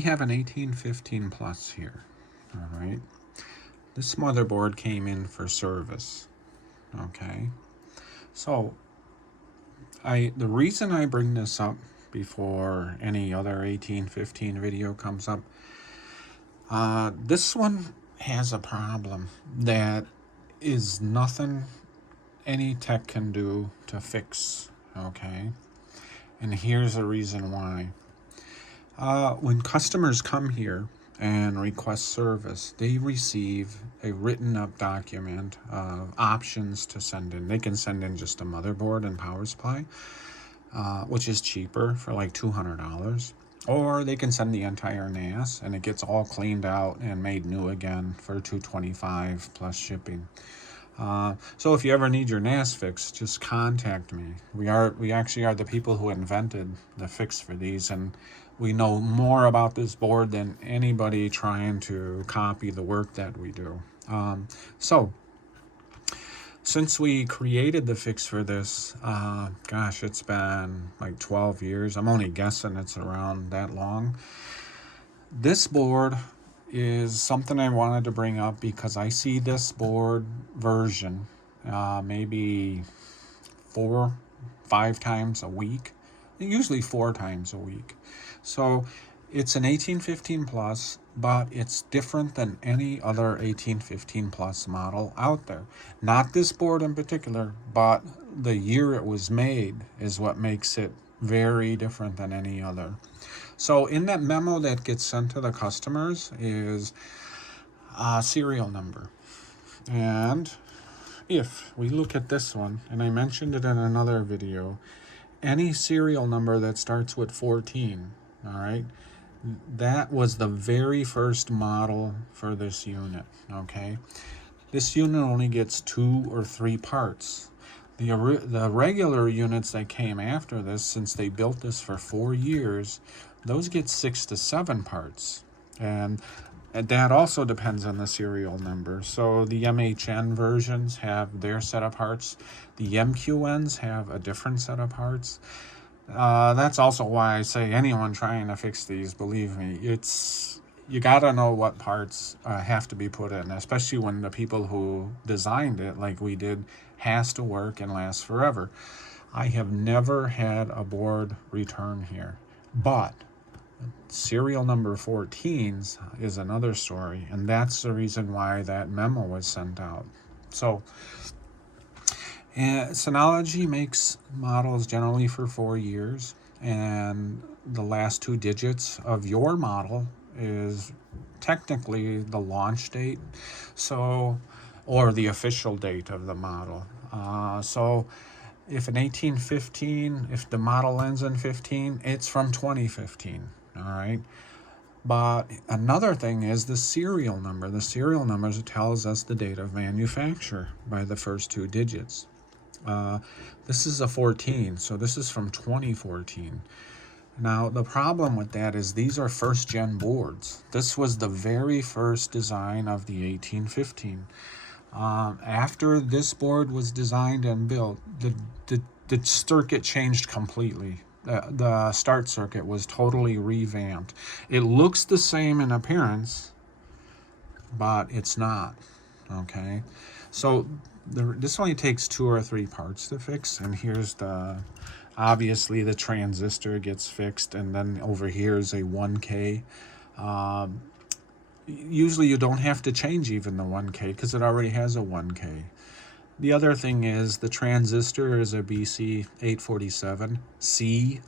we have an 1815 Plus here, all right? This motherboard came in for service, okay? So, the reason I bring this up before any other 1815 video comes up, this one has a problem that is nothing any tech can do to fix, okay? And here's the reason why. When customers come here and request service, they receive a written up document of options to send in. They can send in just a motherboard and power supply, which is cheaper for like $200. Or they can send the entire NAS and it gets all cleaned out and made new again for $225 plus shipping. So if you ever need your NAS fixed, just contact me. We actually are the people who invented the fix for these, and we know more about this board than anybody trying to copy the work that we do. So since we created the fix for this, gosh, it's been like 12 years. I'm only guessing it's around that long. This board is something I wanted to bring up because I see this board version maybe 4-5 times a week, usually 4 times a week. So it's an 1815 Plus, but it's different than any other 1815 Plus model out there. Not this board in particular, but the year it was made is what makes it very different than any other. So in that memo that gets sent to the customers is a serial number. And if we look at this one, and I mentioned it in another video, any serial number that starts with 14, all right, that was the very first model for this unit, okay? This unit only gets 2 or 3 parts. The regular units that came after this, since they built this for 4 years, those get 6 to 7 parts. And that also depends on the serial number. So the MHN versions have their set of parts. The MQNs have a different set of parts. That's also why I say anyone trying to fix these, believe me, you gotta know what parts have to be put in, especially when the people who designed it, like we did, has to work and last forever. I have never had a board return here, but serial number 14s is another story, and that's the reason why that memo was sent out. So Synology makes models generally for 4 years, and the last 2 digits of your model is technically the launch date, or the official date of the model. So if an 1815, if the model ends in 15, it's from 2015, all right? But another thing is the serial number. The serial number tells us the date of manufacture by the first 2 digits. This is a 14, so this is from 2014. Now, the problem with that is these are first-gen boards. This was the very first design of the 1815. After this board was designed and built, the circuit changed completely. The start circuit was totally revamped. It looks the same in appearance, but it's not, okay? So this only takes 2 or 3 parts to fix, and here's obviously the transistor gets fixed, and then over here is a 1K. Usually you don't have to change even the 1K because it already has a 1K. The other thing is the transistor is a BC847C.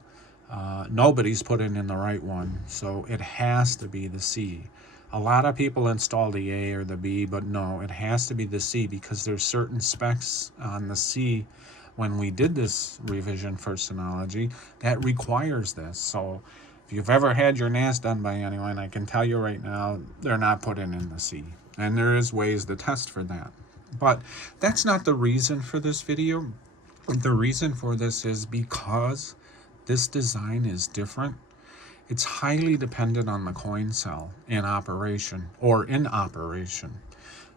Nobody's put in the right one, so it has to be the C. A lot of people install the A or the B, but no, it has to be the C because there's certain specs on the C when we did this revision for Synology that requires this. So if you've ever had your NAS done by anyone, I can tell you right now, they're not putting in the C. And there is ways to test for that. But that's not the reason for this video. The reason for this is because this design is different. It's highly dependent on the coin cell in operation.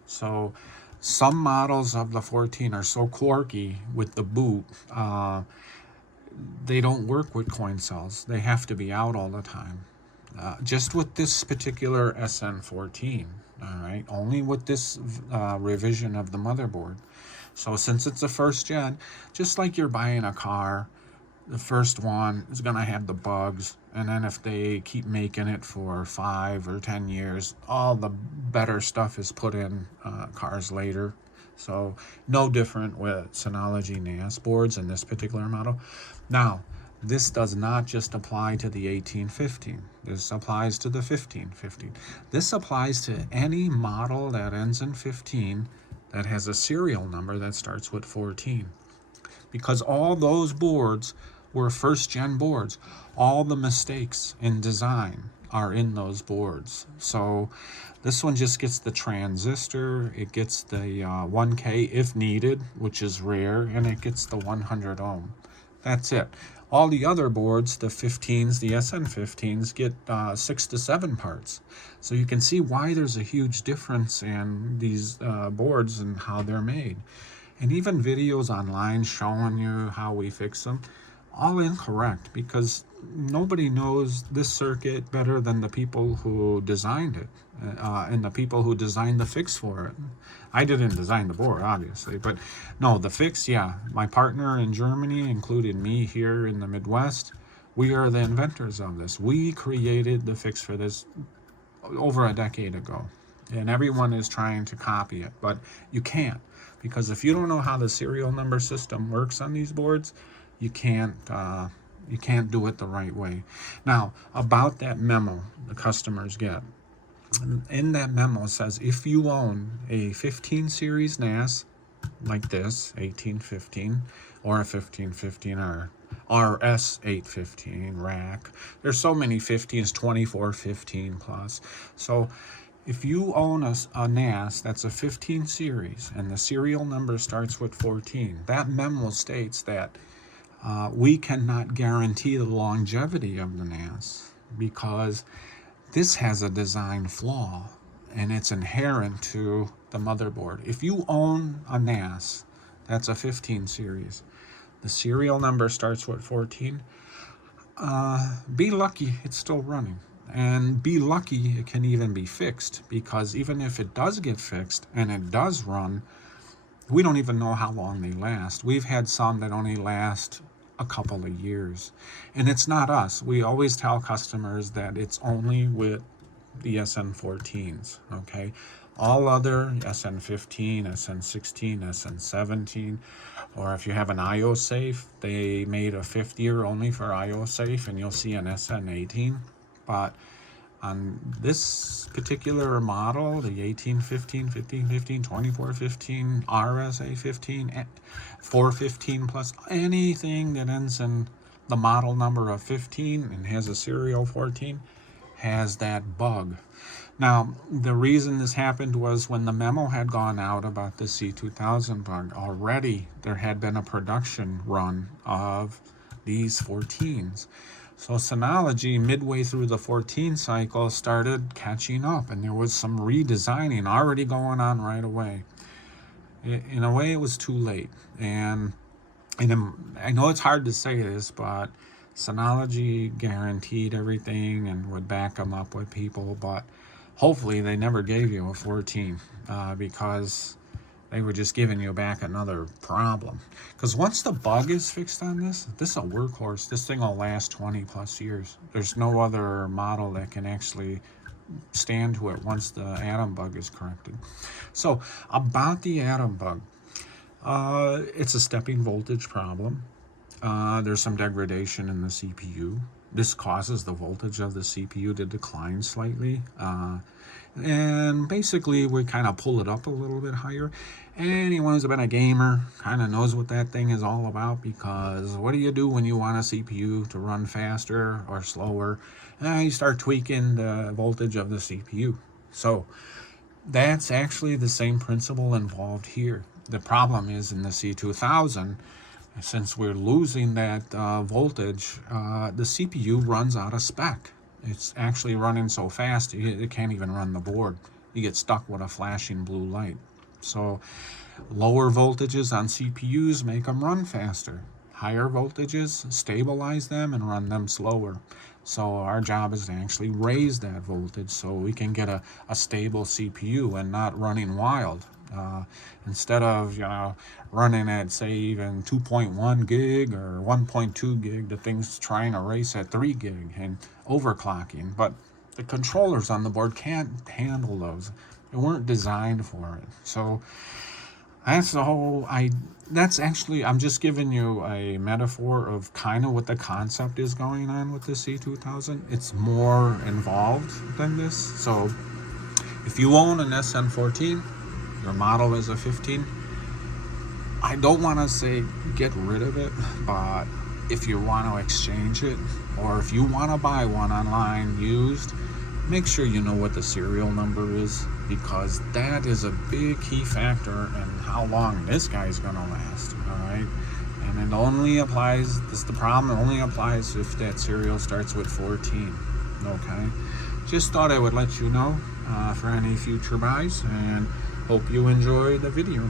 So some models of the 14 are so quirky with the boot, they don't work with coin cells. They have to be out all the time. just with this particular SN14, all right, only with this revision of the motherboard. So since it's a first gen, just like you're buying a car, the first one is going to have the bugs, and then if they keep making it for 5 or 10 years, all the better stuff is put in cars later. So no different with Synology NAS boards in this particular model. Now, this does not just apply to the 1815. This applies to the 1515. This applies to any model that ends in 15 that has a serial number that starts with 14. Because all those boards were first gen boards. All the mistakes in design are in those boards. So this one just gets the transistor, it gets the 1K if needed, which is rare, and it gets the 100 ohm. That's it. All the other boards, the 15s, the SN15s, get 6 to 7 parts. So you can see why there's a huge difference in these boards and how they're made. And even videos online showing you how we fix them, all incorrect, because nobody knows this circuit better than the people who designed it and the people who designed the fix for it. I didn't design the board, obviously, but no, the fix, yeah. My partner in Germany, including me here in the Midwest, we are the inventors of this. We created the fix for this over a decade ago, and everyone is trying to copy it, but you can't, because if you don't know how the serial number system works on these boards, you can't do it the right way. Now, about that memo the customers get, in that memo says if you own a 15 series NAS like this 1815 or a 1515 or RS815 rack, there's so many 15s, 2415 plus. So if you own a NAS that's a 15 series and the serial number starts with 14, that memo states that we cannot guarantee the longevity of the NAS because this has a design flaw and it's inherent to the motherboard. If you own a NAS that's a 15 series, the serial number starts with 14, be lucky it's still running. And be lucky it can even be fixed, because even if it does get fixed and it does run, we don't even know how long they last. We've had some that only last a couple of years. And it's not us. We always tell customers that it's only with the SN14s, okay? All other SN15, SN16, SN17, or if you have an ioSafe, they made a 5th year only for ioSafe, and you'll see an SN18. But on this particular model, the 1815, 1515, 2415, RSA15, 415 plus, anything that ends in the model number of 15 and has a serial 14 has that bug. Now, the reason this happened was when the memo had gone out about the C2000 bug, already there had been a production run of these 14s. So Synology, midway through the 14 cycle, started catching up, and there was some redesigning already going on right away. In a way, it was too late. And I know it's hard to say this, but Synology guaranteed everything and would back them up with people, but hopefully they never gave you a 14 because they were just giving you back another problem. Because once the bug is fixed on this is a workhorse. This thing will last 20 plus years. There's no other model that can actually stand to it once the Atom bug is corrected. So about the Atom bug, it's a stepping voltage problem. There's some degradation in the CPU. This causes the voltage of the CPU to decline slightly. And basically we kind of pull it up a little bit higher. Anyone who's been a gamer kind of knows what that thing is all about, because what do you do when you want a CPU to run faster or slower? You start tweaking the voltage of the CPU. So that's actually the same principle involved here. The problem is in the C2000, since we're losing that voltage, the CPU runs out of spec. It's actually running so fast it can't even run the board. You get stuck with a flashing blue light. So lower voltages on CPUs make them run faster. Higher voltages stabilize them and run them slower. So our job is to actually raise that voltage so we can get a stable CPU and not running wild. Instead of, running at, say, even 2.1 gig or 1.2 gig, the thing's trying to race at 3 gig and overclocking. But the controllers on the board can't handle those. They weren't designed for it. So that's the whole, that's actually, I'm just giving you a metaphor of kind of what the concept is going on with the C2000. It's more involved than this. So if you own an SN14, your model is a 15, I don't want to say get rid of it, but if you want to exchange it, or if you want to buy one online used, make sure you know what the serial number is, because that is a big key factor in how long this guy's going to last, all right? And it only applies, the problem only applies if that serial starts with 14, okay? Just thought I would let you know for any future buys, and hope you enjoy the video.